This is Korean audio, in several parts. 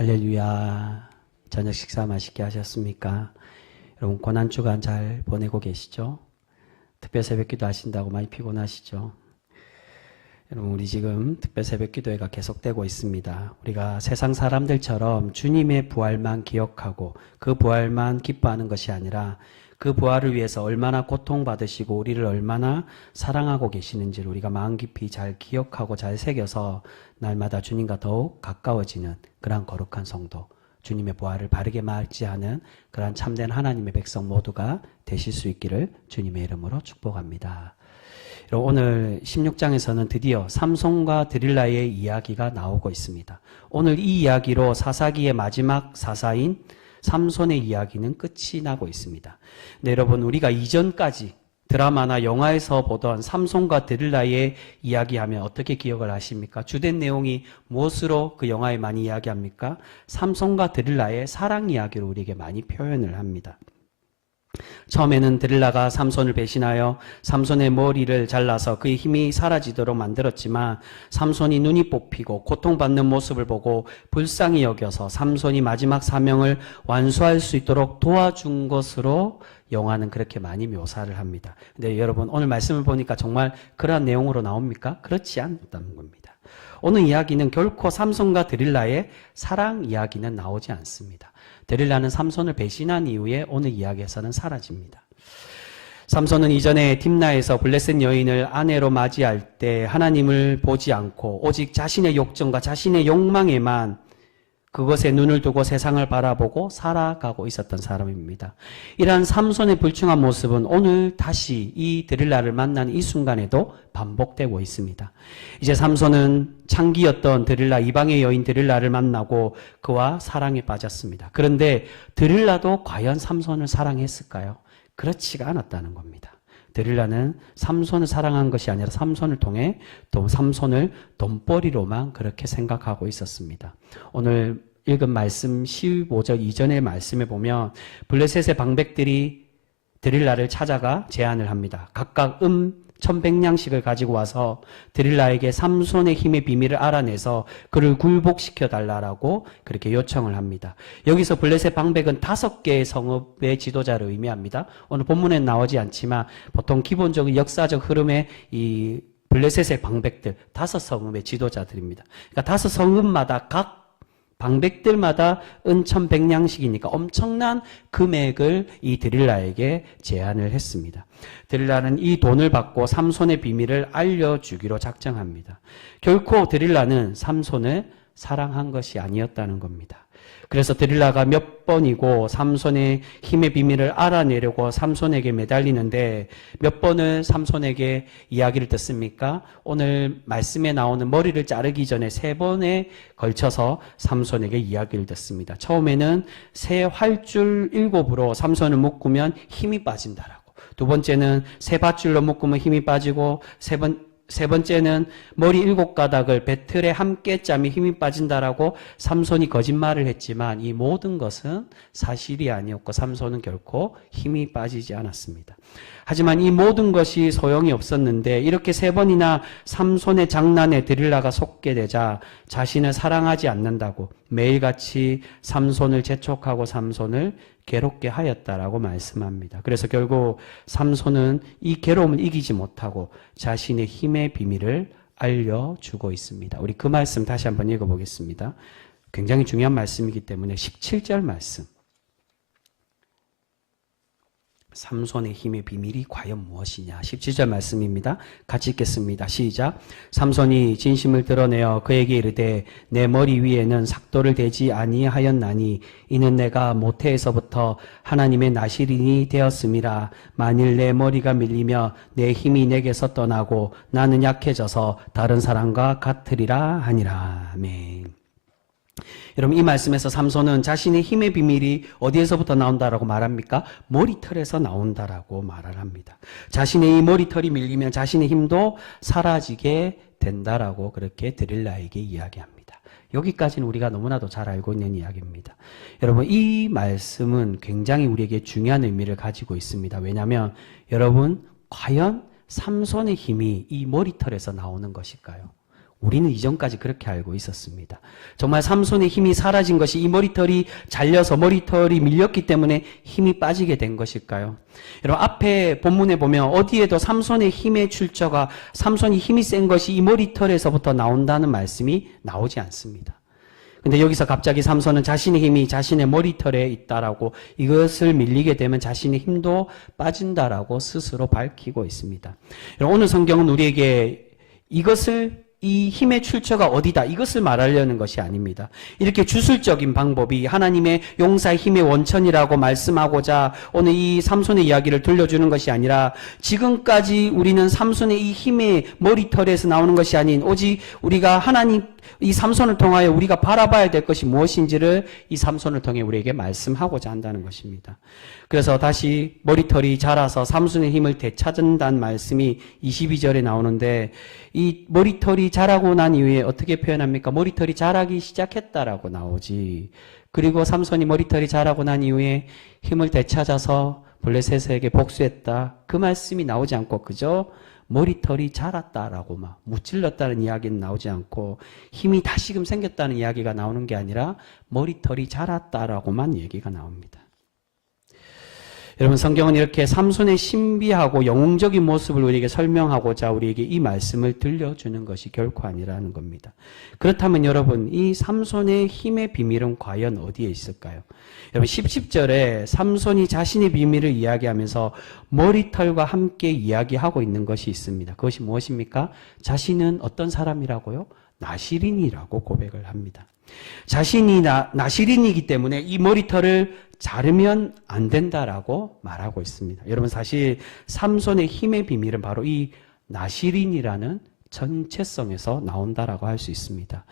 할렐루야. 저녁 식사 맛있게 하셨습니까? 여러분 고난주간 잘 보내고 계시죠? 특별 새벽기도 하신다고 많이 피곤하시죠? 여러분 우리 지금 특별 새벽기도회가 계속되고 있습니다. 우리가 세상 사람들처럼 주님의 부활만 기억하고 그 부활만 기뻐하는 것이 아니라 그 부활을 위해서 얼마나 고통받으시고 우리를 얼마나 사랑하고 계시는지를 우리가 마음 깊이 잘 기억하고 잘 새겨서 날마다 주님과 더욱 가까워지는 그러한 거룩한 성도, 주님의 부활을 바르게 맞이하는 그러한 참된 하나님의 백성 모두가 되실 수 있기를 주님의 이름으로 축복합니다. 오늘 16장에서는 드디어 삼손과 드릴라의 이야기가 나오고 있습니다. 오늘 이 이야기로 사사기의 마지막 사사인 삼손의 이야기는 끝이 나고 있습니다. 네, 여러분 우리가 이전까지 드라마나 영화에서 보던 삼손과 드릴라의 이야기하면 어떻게 기억을 하십니까? 주된 내용이 무엇으로 그 영화에 많이 이야기합니까? 삼손과 드릴라의 사랑 이야기로 우리에게 많이 표현을 합니다. 처음에는 드릴라가 삼손을 배신하여 삼손의 머리를 잘라서 그의 힘이 사라지도록 만들었지만 삼손이 눈이 뽑히고 고통받는 모습을 보고 불쌍히 여겨서 삼손이 마지막 사명을 완수할 수 있도록 도와준 것으로 영화는 그렇게 많이 묘사를 합니다. 근데 여러분 오늘 말씀을 보니까 정말 그러한 내용으로 나옵니까? 그렇지 않다는 겁니다. 오늘 이야기는 결코 삼손과 드릴라의 사랑 이야기는 나오지 않습니다. 드릴라는 삼손을 배신한 이후에 오늘 이야기에서는 사라집니다. 삼손은 이전에 딥나에서 블레셋 여인을 아내로 맞이할 때 하나님을 보지 않고 오직 자신의 욕정과 자신의 욕망에만 그것에 눈을 두고 세상을 바라보고 살아가고 있었던 사람입니다. 이러한 삼손의 불충한 모습은 오늘 다시 이 드릴라를 만난 이 순간에도 반복되고 있습니다. 이제 삼손은 창기였던 드릴라, 이방의 여인 드릴라를 만나고 그와 사랑에 빠졌습니다. 그런데 드릴라도 과연 삼손을 사랑했을까요? 그렇지가 않았다는 겁니다. 드릴라는 삼손을 사랑한 것이 아니라 삼손을 통해 또 삼손을 돈벌이로만 그렇게 생각하고 있었습니다. 오늘 읽은 말씀 15절 이전의 말씀에 보면 블레셋의 방백들이 드릴라를 찾아가 제안을 합니다. 각각 1100냥씩을 가지고 와서 드릴라에게 삼손의 힘의 비밀을 알아내서 그를 굴복시켜 달라고 그렇게 요청을 합니다. 여기서 블레셋 방백은 5개의 성읍의 지도자를 의미합니다. 오늘 본문에 나오지 않지만 보통 기본적인 역사적 흐름의 이 블레셋의 방백들 5성읍의 지도자들입니다. 그러니까 5성읍마다 각 방백들마다 1100냥씩이니까 엄청난 금액을 이 드릴라에게 제안을 했습니다. 드릴라는 이 돈을 받고 삼손의 비밀을 알려주기로 작정합니다. 결코 드릴라는 삼손을 사랑한 것이 아니었다는 겁니다. 그래서 드릴라가 몇 번이고 삼손의 힘의 비밀을 알아내려고 삼손에게 매달리는데 몇 번을 삼손에게 이야기를 듣습니까? 오늘 말씀에 나오는 머리를 자르기 전에 3번에 걸쳐서 삼손에게 이야기를 듣습니다. 처음에는 새 활줄 7으로 삼손을 묶으면 힘이 빠진다라고. 두 번째는 새 밧줄로 묶으면 힘이 빠지고 세 번째는 머리 7가닥을 배틀에 함께 짜면 힘이 빠진다라고 삼손이 거짓말을 했지만 이 모든 것은 사실이 아니었고 삼손은 결코 힘이 빠지지 않았습니다. 하지만 이 모든 것이 소용이 없었는데 이렇게 3번이나 삼손의 장난에 드릴라가 속게 되자 자신을 사랑하지 않는다고 매일같이 삼손을 재촉하고 삼손을 괴롭게 하였다라고 말씀합니다. 그래서 결국 삼손은 이 괴로움을 이기지 못하고 자신의 힘의 비밀을 알려주고 있습니다. 우리 그 말씀 다시 한번 읽어보겠습니다. 굉장히 중요한 말씀이기 때문에 17절 말씀. 삼손의 힘의 비밀이 과연 무엇이냐? 17절 말씀입니다. 같이 읽겠습니다. 시작. 삼손이 진심을 드러내어 그에게 이르되 내 머리 위에는 삭도를 대지 아니하였나니 이는 내가 모태에서부터 하나님의 나실인이 되었음이라. 만일 내 머리가 밀리며 내 힘이 내게서 떠나고 나는 약해져서 다른 사람과 같으리라 하니라. 아멘. 여러분 이 말씀에서 삼손은 자신의 힘의 비밀이 어디에서부터 나온다라고 말합니까? 머리털에서 나온다라고 말을 합니다. 자신의 이 머리털이 밀리면 자신의 힘도 사라지게 된다라고 그렇게 드릴라에게 이야기합니다. 여기까지는 우리가 너무나도 잘 알고 있는 이야기입니다. 여러분 이 말씀은 굉장히 우리에게 중요한 의미를 가지고 있습니다. 왜냐하면 여러분 과연 삼손의 힘이 이 머리털에서 나오는 것일까요? 우리는 이전까지 그렇게 알고 있었습니다. 정말 삼손의 힘이 사라진 것이 이 머리털이 잘려서 머리털이 밀렸기 때문에 힘이 빠지게 된 것일까요? 여러분, 앞에 본문에 보면 어디에도 삼손의 힘의 출처가, 삼손이 힘이 센 것이 이 머리털에서부터 나온다는 말씀이 나오지 않습니다. 근데 여기서 갑자기 삼손은 자신의 힘이 자신의 머리털에 있다라고, 이것을 밀리게 되면 자신의 힘도 빠진다라고 스스로 밝히고 있습니다. 오늘 성경은 우리에게 이 힘의 출처가 어디다, 이것을 말하려는 것이 아닙니다. 이렇게 주술적인 방법이 하나님의 용사의 힘의 원천이라고 말씀하고자 오늘 이 삼손의 이야기를 들려주는 것이 아니라, 지금까지 우리는 삼손의 이 힘의 머리털에서 나오는 것이 아닌 오직 우리가 하나님, 이 삼손을 통하여 우리가 바라봐야 될 것이 무엇인지를 이 삼손을 통해 우리에게 말씀하고자 한다는 것입니다. 그래서 다시 머리털이 자라서 삼손의 힘을 되찾는다는 말씀이 22절에 나오는데, 이 머리털이 자라고 난 이후에 어떻게 표현합니까? 머리털이 자라기 시작했다라고 나오지. 그리고 삼손이 머리털이 자라고 난 이후에 힘을 되찾아서 블레셋에게 복수했다, 그 말씀이 나오지 않고 그저 머리털이 자랐다라고 막 무찔렀다는 이야기는 나오지 않고, 힘이 다시금 생겼다는 이야기가 나오는 게 아니라 머리털이 자랐다라고만 얘기가 나옵니다. 여러분, 성경은 이렇게 삼손의 신비하고 영웅적인 모습을 우리에게 설명하고자 우리에게 이 말씀을 들려주는 것이 결코 아니라는 겁니다. 그렇다면 여러분, 이 삼손의 힘의 비밀은 과연 어디에 있을까요? 여러분, 10절에 삼손이 자신의 비밀을 이야기하면서 머리털과 함께 이야기하고 있는 것이 있습니다. 그것이 무엇입니까? 자신은 어떤 사람이라고요? 나시린이라고 고백을 합니다. 자신이 나시린이기 때문에 이 머리털을 자르면 안 된다라고 말하고 있습니다. 여러분, 사실 삼손의 힘의 비밀은 바로 이 나시린이라는 전체성에서 나온다라고 할 수 있습니다.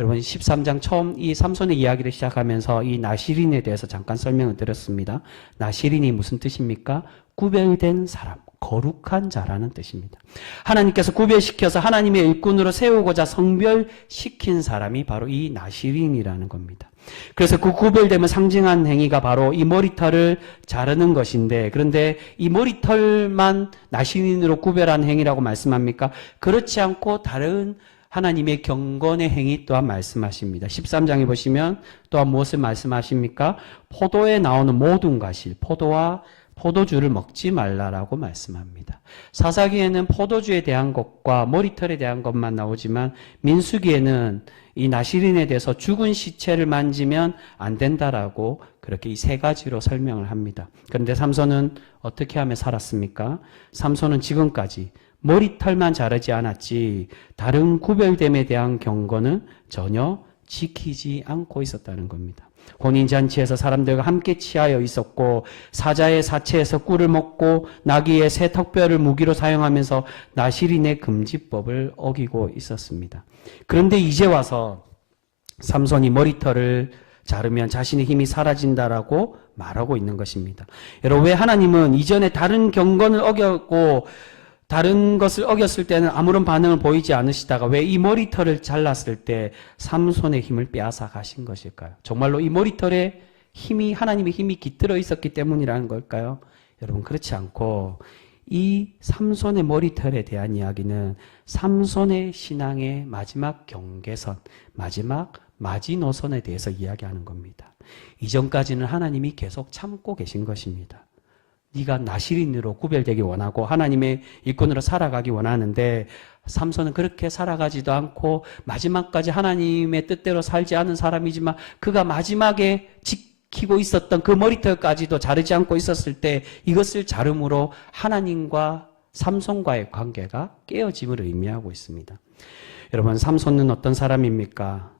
여러분, 13장 처음 이 삼손의 이야기를 시작하면서 이 나시린에 대해서 잠깐 설명을 드렸습니다. 나시린이 무슨 뜻입니까? 구별된 사람, 거룩한 자라는 뜻입니다. 하나님께서 구별시켜서 하나님의 일꾼으로 세우고자 성별시킨 사람이 바로 이 나시린이라는 겁니다. 그래서 그 구별됨을 상징한 행위가 바로 이 머리털을 자르는 것인데, 그런데 이 머리털만 나시린으로 구별한 행위라고 말씀합니까? 그렇지 않고 다른 하나님의 경건의 행위 또한 말씀하십니다. 13장에 보시면 또한 무엇을 말씀하십니까? 포도에 나오는 모든 과실, 포도와 포도주를 먹지 말라라고 말씀합니다. 사사기에는 포도주에 대한 것과 머리털에 대한 것만 나오지만, 민수기에는 이 나시린에 대해서 죽은 시체를 만지면 안 된다라고 그렇게 이 세 가지로 설명을 합니다. 그런데 삼손은 어떻게 하며 살았습니까? 삼손은 지금까지 머리털만 자르지 않았지 다른 구별됨에 대한 경건은 전혀 지키지 않고 있었다는 겁니다. 혼인잔치에서 사람들과 함께 취하여 있었고, 사자의 사체에서 꿀을 먹고 나귀의 새 턱뼈를 무기로 사용하면서 나시린의 금지법을 어기고 있었습니다. 그런데 이제 와서 삼손이 머리털을 자르면 자신의 힘이 사라진다라고 말하고 있는 것입니다. 여러분, 왜 하나님은 이전에 다른 경건을 어겼고 다른 것을 어겼을 때는 아무런 반응을 보이지 않으시다가 왜 이 머리털을 잘랐을 때 삼손의 힘을 빼앗아 가신 것일까요? 정말로 이 머리털에 힘이, 하나님의 힘이 깃들어 있었기 때문이라는 걸까요? 여러분, 그렇지 않고 이 삼손의 머리털에 대한 이야기는 삼손의 신앙의 마지막 경계선, 마지막 마지노선에 대해서 이야기하는 겁니다. 이전까지는 하나님이 계속 참고 계신 것입니다. 네가 나시린으로 구별되기 원하고 하나님의 일꾼으로 살아가기 원하는데, 삼손은 그렇게 살아가지도 않고 마지막까지 하나님의 뜻대로 살지 않은 사람이지만, 그가 마지막에 지키고 있었던 그 머리털까지도 자르지 않고 있었을 때 이것을 자름으로 하나님과 삼손과의 관계가 깨어짐을 의미하고 있습니다. 여러분, 삼손은 어떤 사람입니까?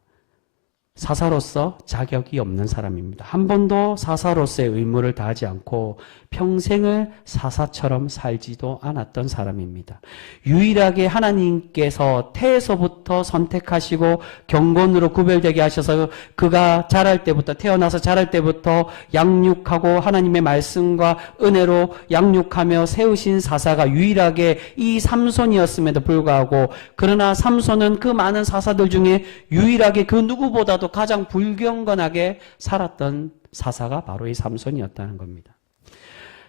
사사로서 자격이 없는 사람입니다. 한 번도 사사로서의 의무를 다하지 않고 평생을 사사처럼 살지도 않았던 사람입니다. 유일하게 하나님께서 태에서부터 선택하시고 경건으로 구별되게 하셔서 그가 자랄 때부터, 태어나서 자랄 때부터 양육하고 하나님의 말씀과 은혜로 양육하며 세우신 사사가 유일하게 이 삼손이었음에도 불구하고, 그러나 삼손은 그 많은 사사들 중에 유일하게 그 누구보다도 가장 불경건하게 살았던 사사가 바로 이 삼손이었다는 겁니다.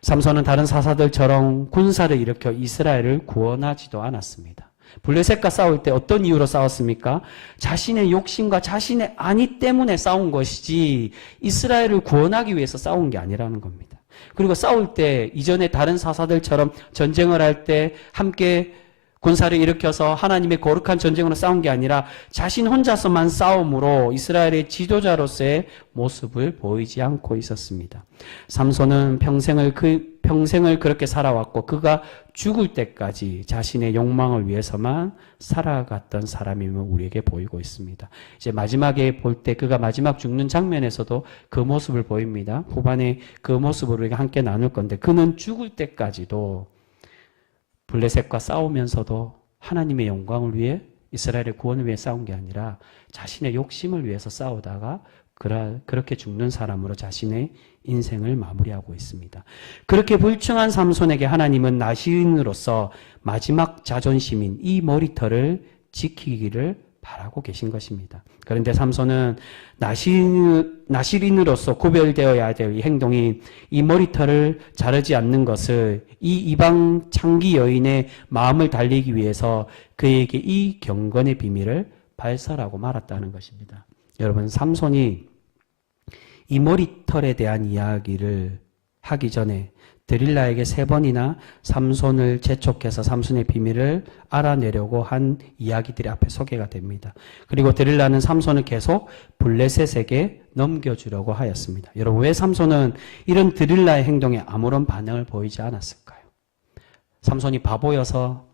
삼손은 다른 사사들처럼 군사를 일으켜 이스라엘을 구원하지도 않았습니다. 블레셋과 싸울 때 어떤 이유로 싸웠습니까? 자신의 욕심과 자신의 안위 때문에 싸운 것이지 이스라엘을 구원하기 위해서 싸운 게 아니라는 겁니다. 그리고 싸울 때 이전에 다른 사사들처럼 전쟁을 할 때 함께 군사를 일으켜서 하나님의 거룩한 전쟁으로 싸운 게 아니라 자신 혼자서만 싸움으로 이스라엘의 지도자로서의 모습을 보이지 않고 있었습니다. 삼손은 평생을 그렇게 살아왔고 그가 죽을 때까지 자신의 욕망을 위해서만 살아갔던 사람임을 우리에게 보이고 있습니다. 이제 마지막에 볼 때 그가 마지막 죽는 장면에서도 그 모습을 보입니다. 후반에 그 모습을 우리가 함께 나눌 건데 그는 죽을 때까지도 블레셋과 싸우면서도 하나님의 영광을 위해 이스라엘의 구원을 위해 싸운 게 아니라 자신의 욕심을 위해서 싸우다가 그렇게 죽는 사람으로 자신의 인생을 마무리하고 있습니다. 그렇게 불충한 삼손에게 하나님은 나시린으로서 마지막 자존심인 이 머리털을 지키기를 바라고 계신 것입니다. 그런데 삼손은 나시린으로서 구별되어야 될 이 행동이 이 머리털을 자르지 않는 것을 이 이방 창기 여인의 마음을 달리기 위해서 그에게 이 경건의 비밀을 발설하고 말았다는 것입니다. 여러분, 삼손이 이 머리털에 대한 이야기를 하기 전에 드릴라에게 3번이나 삼손을 재촉해서 삼손의 비밀을 알아내려고 한 이야기들이 앞에 소개가 됩니다. 그리고 드릴라는 삼손을 계속 블레셋에게 넘겨주려고 하였습니다. 여러분, 왜 삼손은 이런 드릴라의 행동에 아무런 반응을 보이지 않았을까요? 삼손이 바보여서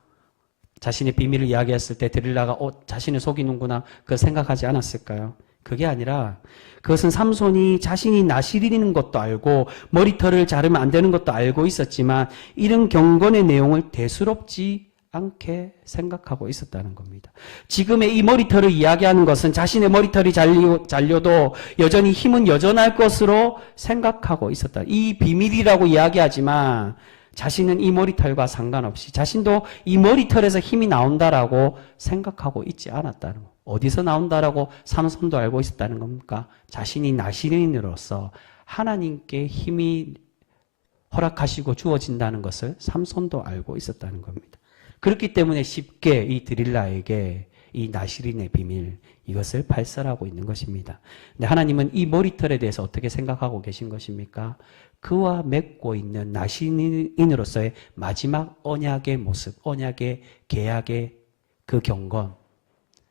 자신의 비밀을 이야기했을 때 드릴라가 자신을 속이는구나 그걸 생각하지 않았을까요? 그게 아니라 그것은 삼손이 자신이 나시린인 것도 알고 머리털을 자르면 안 되는 것도 알고 있었지만 이런 경건의 내용을 대수롭지 않게 생각하고 있었다는 겁니다. 지금의 이 머리털을 이야기하는 것은 자신의 머리털이 잘려도 여전히 힘은 여전할 것으로 생각하고 있었다. 이 비밀이라고 이야기하지만 자신은 이 머리털과 상관없이 자신도 이 머리털에서 힘이 나온다라고 생각하고 있지 않았다는 것. 어디서 나온다라고 삼손도 알고 있었다는 겁니까? 자신이 나시린으로서 하나님께 힘이 허락하시고 주어진다는 것을 삼손도 알고 있었다는 겁니다. 그렇기 때문에 쉽게 이 드릴라에게 이 나시린의 비밀 이것을 발설하고 있는 것입니다. 근데 하나님은 이 머리털에 대해서 어떻게 생각하고 계신 것입니까? 그와 맺고 있는 나시린으로서의 마지막 언약의 모습, 언약의 계약의 그 경건,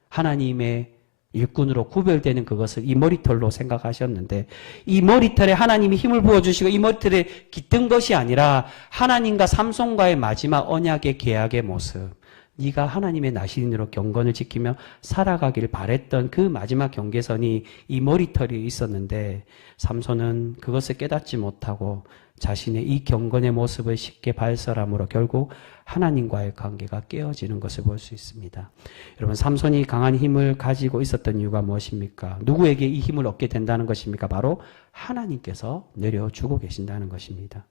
하나님의 일꾼으로 구별되는 그것을 이 머리털로 생각하셨는데 이 머리털에 하나님이 힘을 부어주시고 이 머리털에 깃든 것이 아니라 하나님과 삼손과의 마지막 언약의 계약의 모습, 네가 하나님의 나시린으로 경건을 지키며 살아가길 바랬던 그 마지막 경계선이 이 머리털이 있었는데 삼손은 그것을 깨닫지 못하고 자신의 이 경건의 모습을 쉽게 발설함으로 결국 하나님과의 관계가 깨어지는 것을 볼 수 있습니다. 여러분, 삼손이 강한 힘을 가지고 있었던 이유가 무엇입니까? 누구에게 이 힘을 얻게 된다는 것입니까? 바로 하나님께서 내려주고 계신다는 것입니다.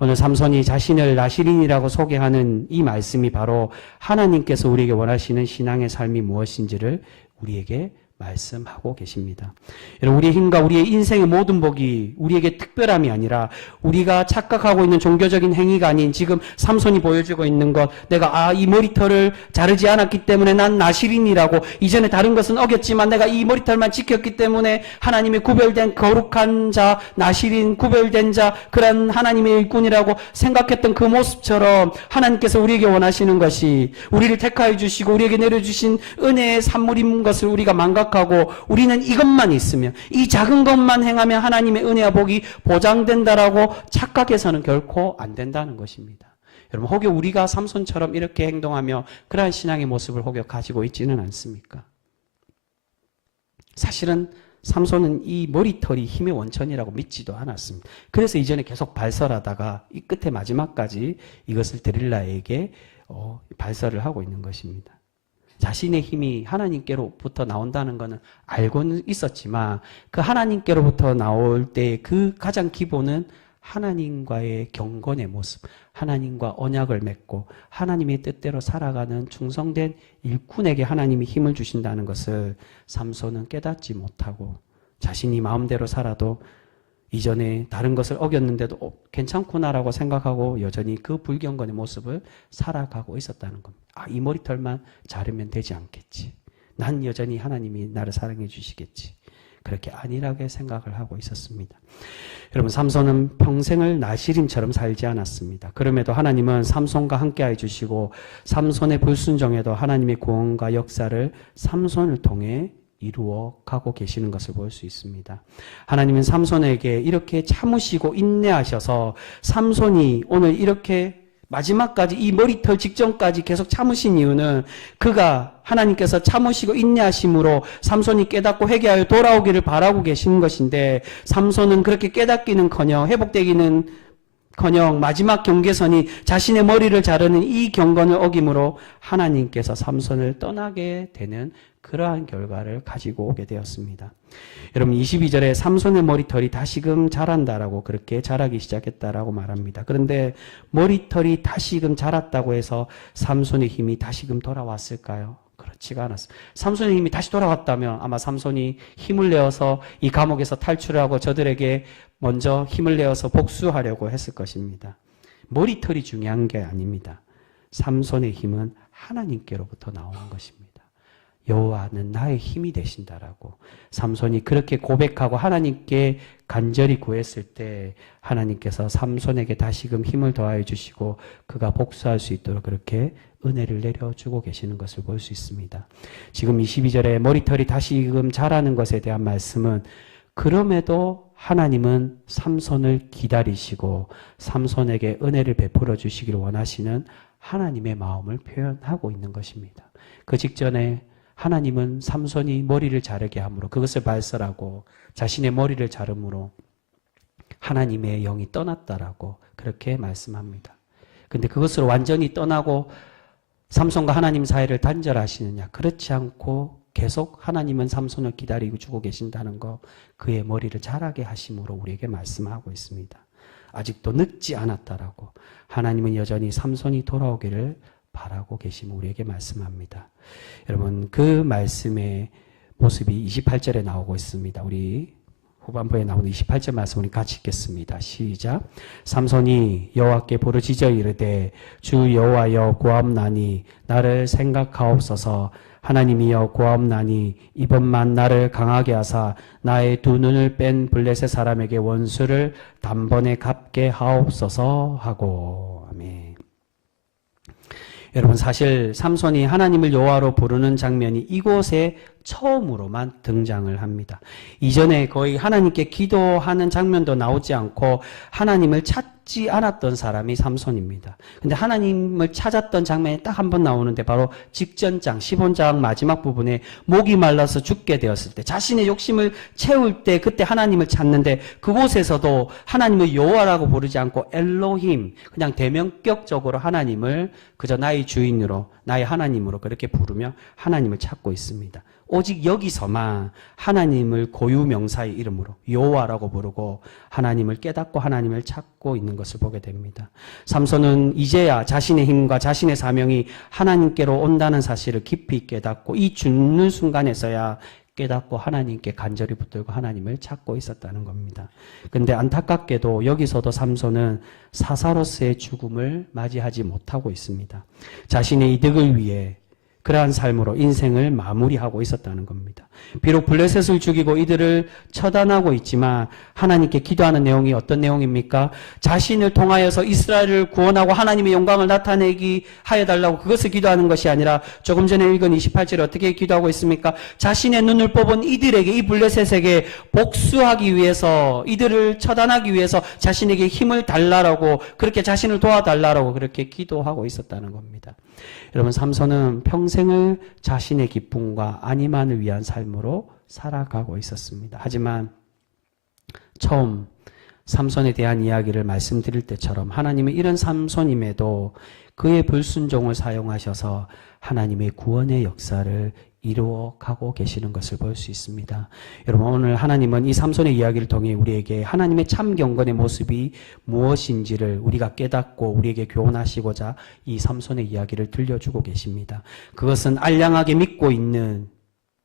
오늘 삼손이 자신을 나시린이라고 소개하는 이 말씀이 바로 하나님께서 우리에게 원하시는 신앙의 삶이 무엇인지를 우리에게 말씀하고 계십니다. 여러분, 우리의 힘과 우리의 인생의 모든 복이 우리에게 특별함이 아니라 우리가 착각하고 있는 종교적인 행위가 아닌 지금 삼손이 보여주고 있는 것, 내가 이 머리털을 자르지 않았기 때문에 난 나시린이라고, 이전에 다른 것은 어겼지만 내가 이 머리털만 지켰기 때문에 하나님의 구별된 거룩한 자, 나시린 구별된 자, 그런 하나님의 일꾼이라고 생각했던 그 모습처럼 하나님께서 우리에게 원하시는 것이 우리를 택하여 주시고 우리에게 내려주신 은혜의 산물인 것을 우리가 망각 하고 우리는 이것만 있으면, 이 작은 것만 행하면 하나님의 은혜와 복이 보장된다라고 착각해서는 결코 안 된다는 것입니다. 여러분, 혹여 우리가 삼손처럼 이렇게 행동하며 그러한 신앙의 모습을 혹여 가지고 있지는 않습니까? 사실은 삼손은 이 머리털이 힘의 원천이라고 믿지도 않았습니다. 그래서 이전에 계속 발설하다가 이 끝에 마지막까지 이것을 드릴라에게 발설을 하고 있는 것입니다. 자신의 힘이 하나님께로부터 나온다는 것은 알고는 있었지만 그 하나님께로부터 나올 때 그 가장 기본은 하나님과의 경건의 모습, 하나님과 언약을 맺고 하나님의 뜻대로 살아가는 충성된 일꾼에게 하나님이 힘을 주신다는 것을 삼손은 깨닫지 못하고 자신이 마음대로 살아도 이전에 다른 것을 어겼는데도 괜찮구나라고 생각하고 여전히 그 불경건의 모습을 살아가고 있었다는 겁니다. 이 머리털만 자르면 되지 않겠지. 난 여전히 하나님이 나를 사랑해 주시겠지. 그렇게 안일하게 생각을 하고 있었습니다. 여러분, 삼손은 평생을 나시림처럼 살지 않았습니다. 그럼에도 하나님은 삼손과 함께해 주시고 삼손의 불순종에도 하나님의 구원과 역사를 삼손을 통해 이루어 가고 계시는 것을 볼 수 있습니다. 하나님은 삼손에게 이렇게 참으시고 인내하셔서 삼손이 오늘 이렇게 마지막까지 이 머리털 직전까지 계속 참으신 이유는 그가 하나님께서 참으시고 인내하심으로 삼손이 깨닫고 회개하여 돌아오기를 바라고 계시는 것인데 삼손은 그렇게 깨닫기는커녕 회복되기는커녕 마지막 경계선이 자신의 머리를 자르는 이 경건을 어김으로 하나님께서 삼손을 떠나게 되는 그러한 결과를 가지고 오게 되었습니다. 여러분, 22절에 삼손의 머리털이 다시금 자란다라고 그렇게 자라기 시작했다라고 말합니다. 그런데 머리털이 다시금 자랐다고 해서 삼손의 힘이 다시금 돌아왔을까요? 그렇지가 않았어요. 삼손의 힘이 다시 돌아왔다면 아마 삼손이 힘을 내어서 이 감옥에서 탈출하고 저들에게 먼저 힘을 내어서 복수하려고 했을 것입니다. 머리털이 중요한 게 아닙니다. 삼손의 힘은 하나님께로부터 나오는 것입니다. 여호와는 나의 힘이 되신다라고 삼손이 그렇게 고백하고 하나님께 간절히 구했을 때 하나님께서 삼손에게 다시금 힘을 더하여 주시고 그가 복수할 수 있도록 그렇게 은혜를 내려주고 계시는 것을 볼 수 있습니다. 지금 22절에 머리털이 다시금 자라는 것에 대한 말씀은 그럼에도 하나님은 삼손을 기다리시고 삼손에게 은혜를 베풀어 주시기를 원하시는 하나님의 마음을 표현하고 있는 것입니다. 그 직전에 하나님은 삼손이 머리를 자르게 함으로 그것을 발설하고 자신의 머리를 자름으로 하나님의 영이 떠났다라고 그렇게 말씀합니다. 그런데 그것을 완전히 떠나고 삼손과 하나님 사이를 단절하시느냐? 그렇지 않고 계속 하나님은 삼손을 기다리고 주고 계신다는 거, 그의 머리를 자라게 하심으로 우리에게 말씀하고 있습니다. 아직도 늦지 않았다라고 하나님은 여전히 삼손이 돌아오기를 바라고 계심을 우리에게 말씀합니다. 여러분, 그 말씀의 모습이 28절에 나오고 있습니다. 우리 후반부에 나오는 28절 말씀 우리 같이 읽겠습니다. 시작. 삼손이 여호와께 부르짖어 이르되 주 여호와여 구하옵나니 나를 생각하옵소서. 하나님이여 구하옵나니 이번만 나를 강하게 하사 나의 두 눈을 뺀 블레셋 사람에게 원수를 단번에 갚게 하옵소서 하고. 아멘. 여러분, 사실 삼손이 하나님을 여호와로 부르는 장면이 이곳에 처음으로만 등장을 합니다. 이전에 거의 하나님께 기도하는 장면도 나오지 않고 하나님을 찾지 않았던 사람이 삼손입니다. 근데 하나님을 찾았던 장면이 딱 한 번 나오는데 바로 직전장 15장 마지막 부분에 목이 말라서 죽게 되었을 때 자신의 욕심을 채울 때 그때 하나님을 찾는데 그곳에서도 하나님을 여호와라고 부르지 않고 엘로힘, 그냥 대명격적으로 하나님을 그저 나의 주인으로 나의 하나님으로 그렇게 부르며 하나님을 찾고 있습니다. 오직 여기서만 하나님을 고유명사의 이름으로 여호와라고 부르고 하나님을 깨닫고 하나님을 찾고 있는 것을 보게 됩니다. 삼손은 이제야 자신의 힘과 자신의 사명이 하나님께로 온다는 사실을 깊이 깨닫고 이 죽는 순간에서야 깨닫고 하나님께 간절히 붙들고 하나님을 찾고 있었다는 겁니다. 그런데 안타깝게도 여기서도 삼손은 사사로스의 죽음을 맞이하지 못하고 있습니다. 자신의 이득을 위해 그러한 삶으로 인생을 마무리하고 있었다는 겁니다. 비록 블레셋을 죽이고 이들을 처단하고 있지만 하나님께 기도하는 내용이 어떤 내용입니까? 자신을 통하여서 이스라엘을 구원하고 하나님의 영광을 나타내기 하여 달라고 그것을 기도하는 것이 아니라 조금 전에 읽은 28절에 어떻게 기도하고 있습니까? 자신의 눈을 뽑은 이들에게, 이 블레셋에게 복수하기 위해서, 이들을 처단하기 위해서 자신에게 힘을 달라라고, 그렇게 자신을 도와달라라고 그렇게 기도하고 있었다는 겁니다. 여러분, 삼손은 평생을 자신의 기쁨과 안위만을 위한 삶으로 살아가고 있었습니다. 하지만 처음 삼손에 대한 이야기를 말씀드릴 때처럼 하나님은 이런 삼손임에도 그의 불순종을 사용하셔서 하나님의 구원의 역사를 이루어 가고 계시는 것을 볼 수 있습니다. 여러분, 오늘 하나님은 이 삼손의 이야기를 통해 우리에게 하나님의 참 경건의 모습이 무엇인지를 우리가 깨닫고 우리에게 교훈하시고자 이 삼손의 이야기를 들려주고 계십니다. 그것은 알량하게 믿고 있는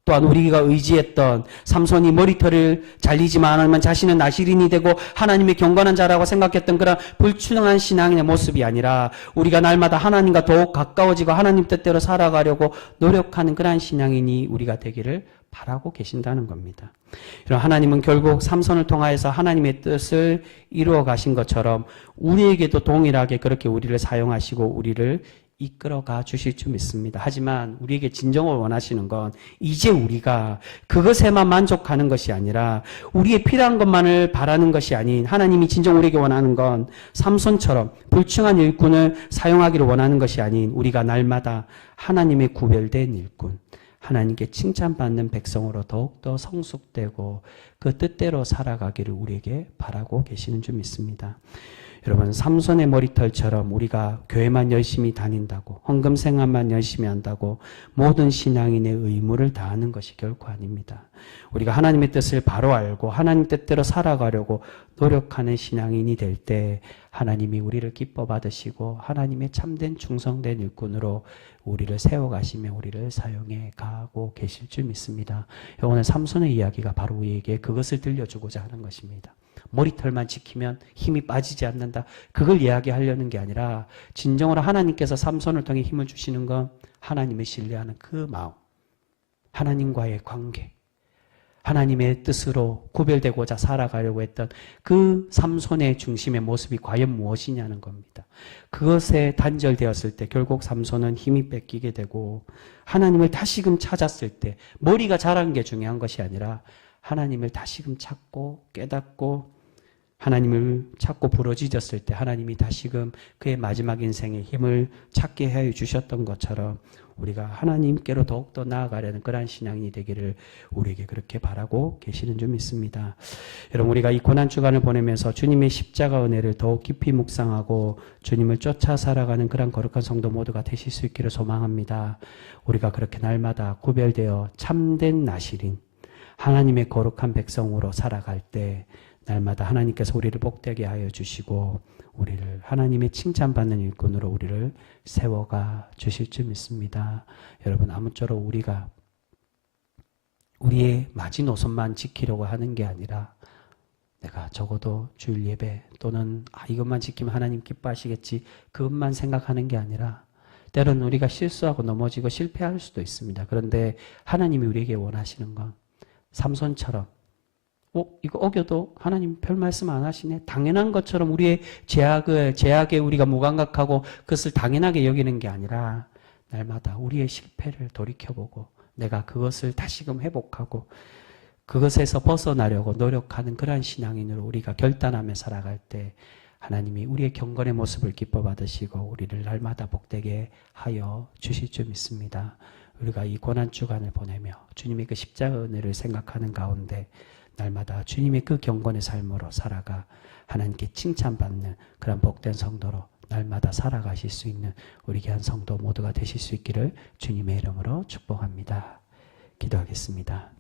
또한 우리가 의지했던 삼손이 머리털을 잘리지만 않으면 자신은 나시린이 되고 하나님의 경건한 자라고 생각했던 그런 불순한 신앙의 모습이 아니라 우리가 날마다 하나님과 더욱 가까워지고 하나님 뜻대로 살아가려고 노력하는 그러한 신앙인이 우리가 되기를 바라고 계신다는 겁니다. 하나님은 결국 삼손을 통하여서 하나님의 뜻을 이루어 가신 것처럼 우리에게도 동일하게 그렇게 우리를 사용하시고 우리를 이끌어가 주실 줄 믿습니다. 하지만 우리에게 진정을 원하시는 건 이제 우리가 그것에만 만족하는 것이 아니라 우리의 필요한 것만을 바라는 것이 아닌 하나님이 진정 우리에게 원하는 건 삼손처럼 불충한 일꾼을 사용하기를 원하는 것이 아닌 우리가 날마다 하나님의 구별된 일꾼, 하나님께 칭찬받는 백성으로 더욱더 성숙되고 그 뜻대로 살아가기를 우리에게 바라고 계시는 줄 믿습니다. 여러분, 삼손의 머리털처럼 우리가 교회만 열심히 다닌다고, 헌금 생활만 열심히 한다고 모든 신앙인의 의무를 다하는 것이 결코 아닙니다. 우리가 하나님의 뜻을 바로 알고 하나님 뜻대로 살아가려고 노력하는 신앙인이 될 때 하나님이 우리를 기뻐 받으시고 하나님의 참된 충성된 일꾼으로 우리를 세워가시며 우리를 사용해 가고 계실 줄 믿습니다. 오늘 삼손의 이야기가 바로 우리에게 그것을 들려주고자 하는 것입니다. 머리털만 지키면 힘이 빠지지 않는다. 그걸 이야기하려는 게 아니라 진정으로 하나님께서 삼손을 통해 힘을 주시는 건 하나님을 신뢰하는 그 마음, 하나님과의 관계, 하나님의 뜻으로 구별되고자 살아가려고 했던 그 삼손의 중심의 모습이 과연 무엇이냐는 겁니다. 그것에 단절되었을 때 결국 삼손은 힘이 뺏기게 되고 하나님을 다시금 찾았을 때 머리가 자란 게 중요한 것이 아니라 하나님을 다시금 찾고 깨닫고 하나님을 찾고 부러지졌을 때 하나님이 다시금 그의 마지막 인생의 힘을 찾게 해 주셨던 것처럼 우리가 하나님께로 더욱더 나아가려는 그러한 신앙이 되기를 우리에게 그렇게 바라고 계시는 줄 믿습니다. 여러분, 우리가 이 고난주간을 보내면서 주님의 십자가 은혜를 더욱 깊이 묵상하고 주님을 쫓아 살아가는 그런 거룩한 성도 모두가 되실 수 있기를 소망합니다. 우리가 그렇게 날마다 구별되어 참된 나시린 하나님의 거룩한 백성으로 살아갈 때 날마다 하나님께서 우리를 복되게 하여 주시고 우리를 하나님의 칭찬받는 일꾼으로 우리를 세워가 주실 줄 믿습니다. 여러분, 아무쪼록 우리가 우리의 마지노선만 지키려고 하는 게 아니라 내가 적어도 주일 예배 또는 이것만 지키면 하나님 기뻐하시겠지 그것만 생각하는 게 아니라 때로는 우리가 실수하고 넘어지고 실패할 수도 있습니다. 그런데 하나님이 우리에게 원하시는 건 삼손처럼 이거 어겨도 하나님 별 말씀 안 하시네. 당연한 것처럼 우리의 제약에 우리가 무감각하고 그것을 당연하게 여기는 게 아니라 날마다 우리의 실패를 돌이켜보고 내가 그것을 다시금 회복하고 그것에서 벗어나려고 노력하는 그러한 신앙인으로 우리가 결단하며 살아갈 때 하나님이 우리의 경건의 모습을 기뻐 받으시고 우리를 날마다 복되게 하여 주실 줄 믿습니다. 우리가 이 고난주간을 보내며 주님의 그 십자가 은혜를 생각하는 가운데 날마다 주님의 그 경건의 삶으로 살아가 하나님께 칭찬받는 그런 복된 성도로 날마다 살아가실 수 있는 우리 귀한 성도 모두가 되실 수 있기를 주님의 이름으로 축복합니다. 기도하겠습니다.